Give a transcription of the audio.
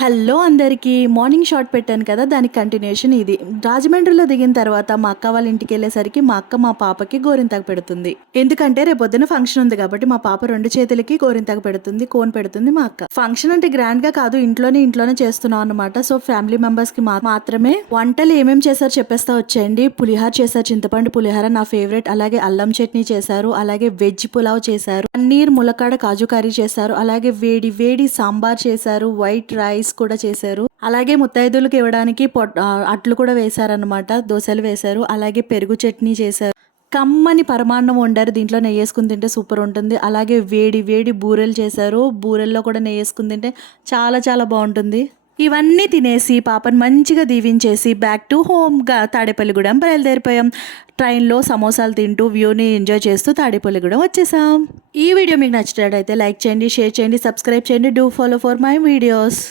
Hello అందరికీ morning shot పెట్టాను కదా, దానికి కంటిన్యూషన్ ఇది. రాజమండ్రిలో దిగిన తర్వాత మా అక్క వాళ్ళ ఇంటికి వెళ్ళేసరికి మా అక్క మా పాపకి గోరింతాకు పెడుతుంది. ఎందుకంటే రేపొద్దున ఫంక్షన్ ఉంది కాబట్టి మా పాప 2 చేతులకి గోరింతాకు పెడుతుంది, కోన్ పెడుతుంది మా అక్క. ఫంక్షన్ అంటే గ్రాండ్ గా కాదు, ఇంట్లోనే చేస్తున్నాం అనమాట. సో ఫ్యామిలీ మెంబర్స్ కి మాత్రమే. వంటలు ఏమేమి చేశారు చెప్పేస్తా వచ్చేయండి. పులిహార చేశారు, చింతపండు పులిహార నా ఫేవరెట్. అలాగే అల్లం చట్నీ చేశారు, అలాగే వెజ్ పులావ్ చేశారు, పన్నీర్ ములక్కాడ కాజు కర్రీ చేశారు, అలాగే వేడి వేడి సాంబార్ చేశారు, వైట్ రైస్ కూడా చేశారు. అలాగే ముత్తైదులకు ఇవ్వడానికి అట్లు కూడా వేశారనమాట, దోశలు వేశారు. అలాగే పెరుగు చట్నీ చేశారు, కమ్మని పరమాన్నం వండారు, దీంట్లో నెయ్యి వేసుకుని తింటే సూపర్ ఉంటుంది. అలాగే వేడి వేడి బూరెలు చేశారు, బూరెల్లో కూడా నెయ్యి వేసుకుని తింటే చాలా చాలా బాగుంటుంది. ఇవన్నీ తినేసి పాపను మంచిగా దీవించేసి బ్యాక్ టు హోమ్గా తాడేపల్లిగూడెం బయలుదేరిపోయాం. ట్రైన్లో సమోసాలు తింటూ వ్యూని ఎంజాయ్ చేస్తూ తాడేపల్లిగూడెం వచ్చేసాం. ఈ వీడియో మీకు నచ్చినట్టయితే లైక్ చేయండి, షేర్ చేయండి, సబ్స్క్రైబ్ చేయండి. Do follow for my videos.